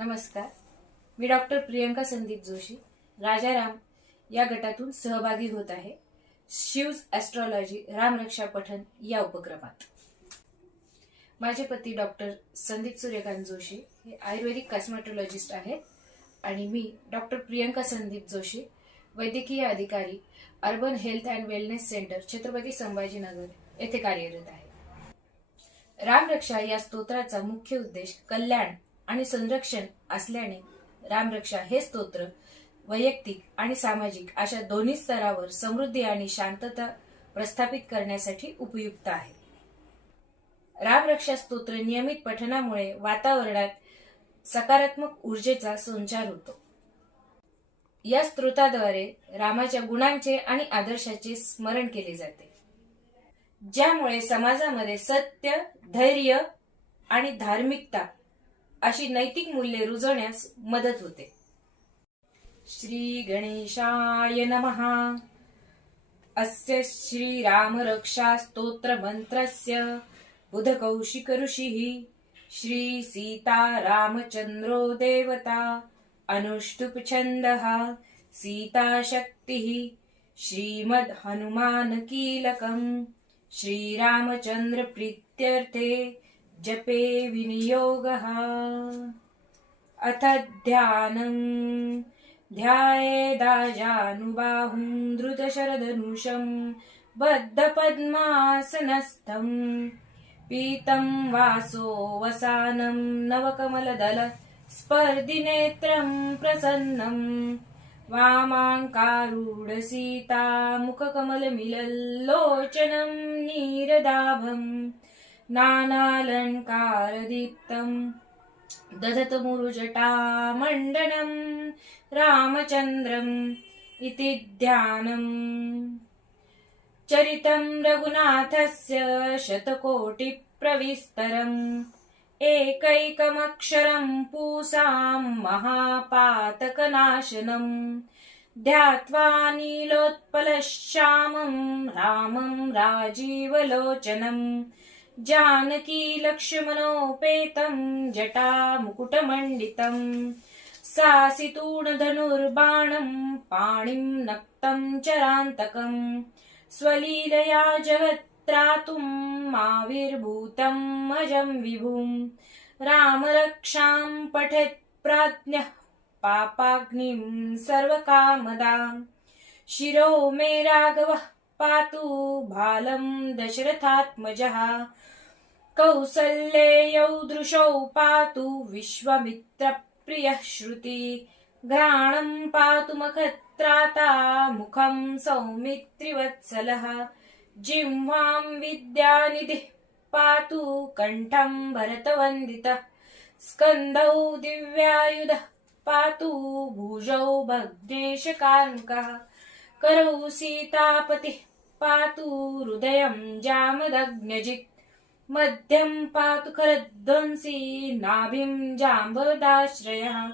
नमस्कार. मी डॉक्टर प्रियंका संदीप जोशी राजाराम या गटातून सहभागी होत आहे. शिवज ॲस्ट्रॉलॉजी रामरक्षा पठण या उपक्रमात. माझे पती डॉक्टर संदीप सूर्यकांत जोशी हे आयुर्वेदिक कॉस्मेटॉलॉजिस्ट आहेत आणि मी डॉक्टर प्रियंका संदीप जोशी वैद्यकीय अधिकारी urban health and wellness centre Chhatrapati Sambhajinagar येथे कार्यरत आहे. रामरक्षा या स्तोत्राचा मुख्य उद्देश कल्याण आणि संरक्षण असल्याने रामरक्षा हे स्तोत्र वैयक्तिक आणि सामाजिक अशा दोन्ही स्तरावर समृद्धी आणि शांतता प्रस्थापित करण्यासाठी उपयुक्त आहे. रामरक्षा स्तोत्र नियमित पठणामुळे वातावरणात सकारात्मक ऊर्जेचा संचार होतो. या स्तोत्राद्वारे रामाच्या गुणांचे आणि आदर्शाचे स्मरण केले जाते, ज्यामुळे समाजामध्ये सत्य, धैर्य आणि धार्मिकता अशी नैतिक मूल्ये रुजवण्यास मदत होते. श्री गणेशाय नमः. अस्य श्री रामरक्षा स्तोत्र मंत्रस्य बुधकौशिक ऋषिः श्री सीता रामचंद्रो देवता अनुष्टुप छन्दः सीता शक्तिः श्रीमद् हनुमान कीलकम् श्रीरामचंद्र प्रीत्यर्थे जपे विनियोगः. अथ ध्यानम् ध्यायेदाजानुबाहुं धृतशरधनुषं बद्धपद्मासनस्थं पीतं वासो वसानं नवकमलदल स्पर्धिनेत्रं प्रसन्नं वामाङ्कारूढसीता मुखकमलमिलल्लोचनं नीरदाभम् नानालङ्कारदीप्तं दधतमुरुजटामण्डनं रामचन्द्रम् इति ध्यानम्. चरितं रघुनाथस्य शतकोटिप्रविस्तरम् एकैकमक्षरं पूसां महापातकनाशनम् ध्यात्वा नीलोत्पलश्यामं रामं राजीवलोचनम् जानकी लक्ष्मणोपेतं जटामुकुटमण्डितं सासितूणधनुर्बाणं पाणिं नक्तं चरान्तकं स्वलीलया जगत्त्रातुम् आविर्भूतम् अजं विभुं. रामरक्षां पठेत् प्राज्ञः पापाग्निं सर्वकामदां शिरो मे राघवः पातु भालं दशरथात्मजः कौसल्येयौ दृशौ पातु विश्वामित्रप्रियः श्रुति घ्राणं पातु मखत्राता मुखं सौमित्रिवत्सलः जिह्वां विद्यानिधिः पातु कण्ठं भरतवन्दितः स्कन्धौ दिव्यायुधः पातु भुजौ भग्नेशकार्मुकः करौ सीतापतिः पातु हृदयं जामदग्नजित् मध्यं पातु खरध्वंसी नाभिं जाम्बदाश्रयः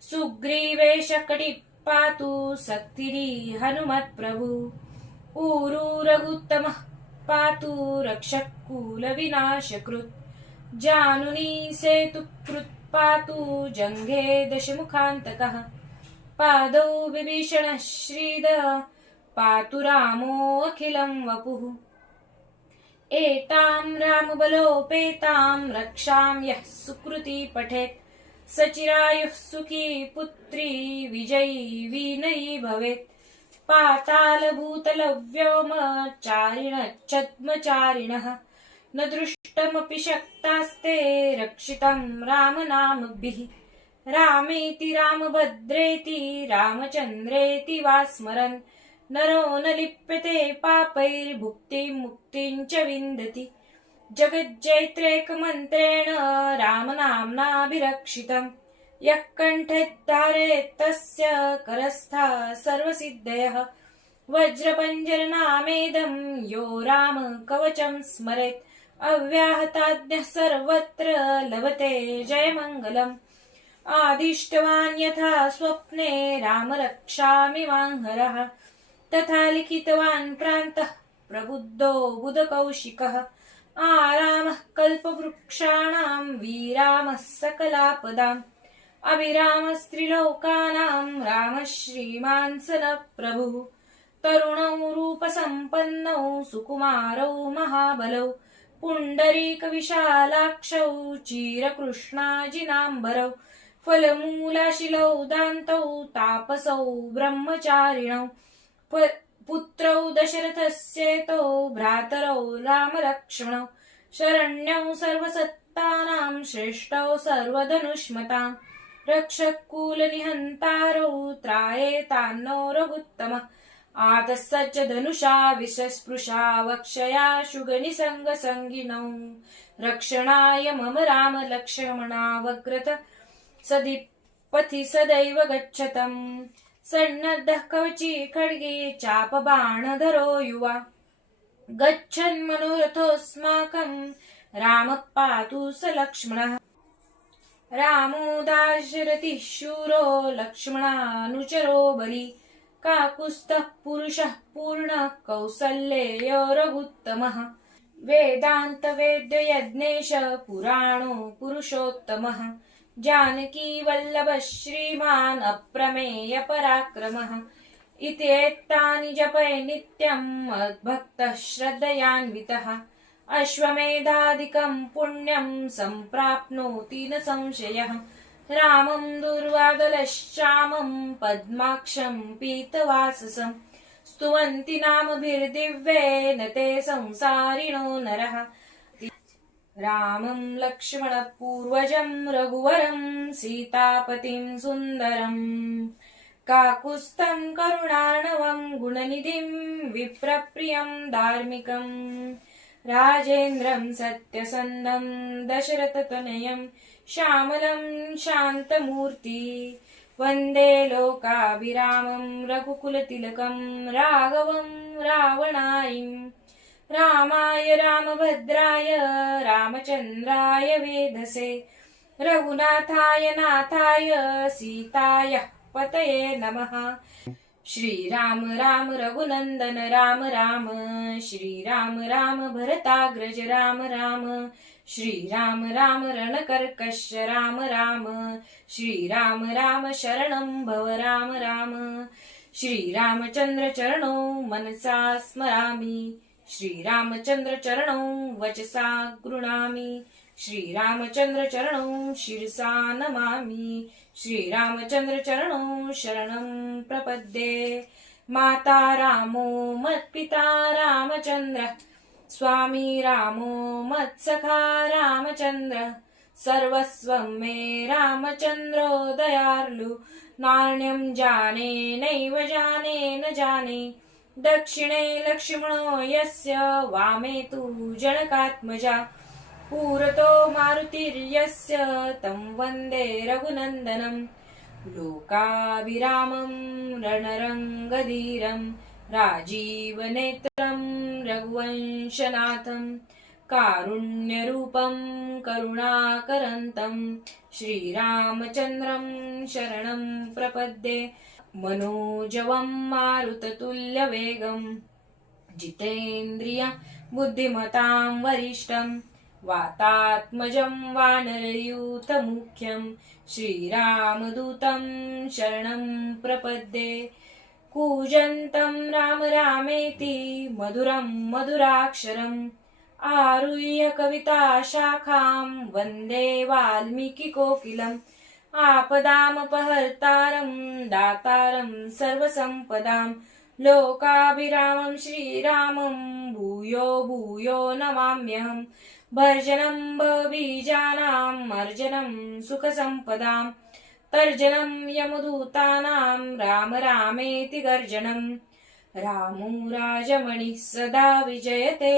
सुग्रीवेशकटिः पातु सक्तिरी हनुमत्प्रभु ऊरू रघुत्तमः पातु रक्षकुलविनाशकृत् जानुनी सेतुकृत् पातु जङ्घे दशमुखान्तकः पादौ विभीषणः श्रीदः पातु रामो अखिलं वपुः. एतां रामबलोपेतां रक्षां यः सुकृती पठेत् सचिरायुः सुखी पुत्री विजयी विनयी भवेत्. पातालभूतलव्योमचारिणश्चद्मचारिणः न दृष्टमपि शक्तास्ते रक्षितं रामनामभिः. रामेति रामभद्रेति रामचन्द्रेति वा स्मरन् नरो न लिप्यते पापैर्भुक्तिं मुक्तिं च विन्दति. जगज्जैत्रेकमन्त्रेण रामनाम्नाभिरक्षितं यः कण्ठे धारयेत् तस्य करस्था सर्वसिद्धयः. वज्रपञ्जरनामेदं यो राम कवचं स्मरेत् अव्याहताज्ञः सर्वत्र लभते जयमङ्गलम्. आदिष्टवान् यथा स्वप्ने राम रक्षामि वांहरः तथा लिखितवान् प्रान्तः प्रबुद्धो बुधकौशिकः. आरामः कल्पवृक्षाणां वीरामः सकलापदाम् अभिरामस्त्रिलोकानां रामः श्रीमान् स नः प्रभुः तरुणौ रूपसम्पन्नौ सुकुमारौ महाबलौ पुण्डरीकविशालाक्षौ चिरकृष्णाजिनाम्बरौ फलमूलाशिलौ दान्तौ तापसौ ब्रह्मचारिणौ पुत्रौ दशरथस्येतौ भ्रातरौ रामलक्ष्मणौ शरण्यौ सर्वसत्तानां श्रेष्ठौ सर्वधनुष्मताम् रक्षकुलनिहन्तारौ त्रायेतान्नो रघुत्तमः आतस्सच्च धनुषा विषस्पृशा वक्षया शुगनिसङ्गसङ्गिनौ रक्षणाय मम राम लक्ष्मणावग्रत सदीपथि सदैव गच्छतम् सन्नद्धः कवची खड्गे चापबाणधरो युवा गच्छन् मनोरथोऽस्माकं रामः पातु स लक्ष्मणः रामो दाशरथिः शूरो लक्ष्मणानुचरो बली काकुत्स्थः पुरुषः पूर्णः कौसल्येयो रघुत्तमः वेदान्तवेद्ययज्ञेश पुराणो पुरुषोत्तमः जानकी वल्लभः श्रीमान् अप्रमेय पराक्रमः इत्येतानि जपय नित्यं मद्भक्तः श्रद्धयान्वितः अश्वमेधादिकं पुण्यं सम्प्राप्नोति न संशयः रामं दुर्वादलश्चामं पद्माक्षं पीतवाससं स्तुवन्ति नामभिर्दिव्ये न ते संसारिणो नरः रामं लक्ष्मणपूर्वजं रघुवरं सीतापतिं सुन्दरम् काकुत्स्थं करुणार्णवं गुणनिधिं विप्रप्रियं धार्मिकं राजेन्द्रं सत्यसन्धं दशरथतनयं श्यामलं शान्तमूर्ति वन्दे लोकाभिरामं रघुकुलतिलकं राघवं रावणारिं रामाय रामभद्राय रामचन्द्राय वेधसे रघुनाथाय नाथाय सीताय पतये नमः श्रीराम राम रघुनन्दन राम राम श्रीराम राम भरताग्रज राम राम श्रीराम राम रणकर्कश राम राम श्रीराम राम शरणं भव राम राम श्रीरामचन्द्र चरणौ मनसा स्मरामि श्रीरामचन्द्र चरणौ वचसा गृह्णामि श्रीरामचन्द्र चरणौ शिरसा नमामि श्रीरामचन्द्र चरणौ शरणं प्रपद्ये माता रामो मत्पिता रामचन्द्र स्वामी रामो मत्सखा रामचन्द्र सर्वस्वं मे रामचन्द्रो दयालु नान्यं जाने नैव जाने न जाने दक्षिणे लक्ष्मणो यस्य वामे तु जनकात्मजा पुरतो मारुतिर्यस्य तं वन्दे रघुनन्दनं लोकाभिरामं रणरङ्गधीरं राजीवनेत्रं रघुवंशनाथं कारुण्यरूपं करुणाकरन्तं श्रीरामचन्द्रं शरणं प्रपद्ये मनोजवं मारुततुल्यवेगं जितेन्द्रिय बुद्धिमतां वरिष्ठं वातात्मजं वानरयूथमुख्यं श्रीरामदूतं शरणं प्रपद्ये कूजन्तं राम रामेति मधुरं मधुराक्षरम् आरुह्य कविताशाखां वन्दे वाल्मीकिकोकिलम् आपदामपहर्तारं दातारं सर्वसम्पदां लोकाभिरामं श्रीरामं भूयो भूयो नमाम्यहम् भर्जनं भवबीजानां मर्जनं सुखसम्पदां तर्जनं यमदूतानां राम रामेति गर्जनं रामो राजमणिः सदा विजयते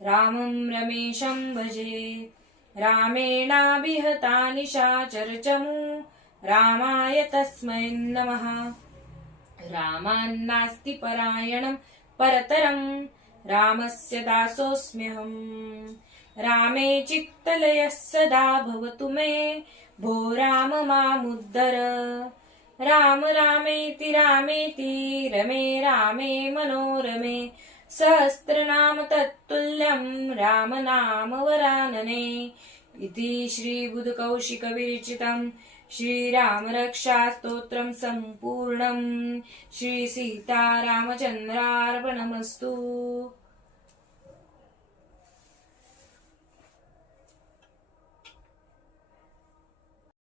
रामं रमेशं भजे रामेणाभिहता निशाचरचमू रामाय तस्मै नमः रामान्नास्ति परायणं परतरं रामस्य दासोऽस्म्यहम् रामे चित्तलयः सदा भवतु मे भो राम मामुद्धर राम रामेति रामेति रमे रामे मनोरमे सहस्रनाम तत्तुल्यं राम नाम वरानने इति श्रीबुधकौशिकविरचितं श्रीराम रक्षा स्तोत्रम संपूर्णम. श्री सीतारामचंद्रार्पणमस्तु.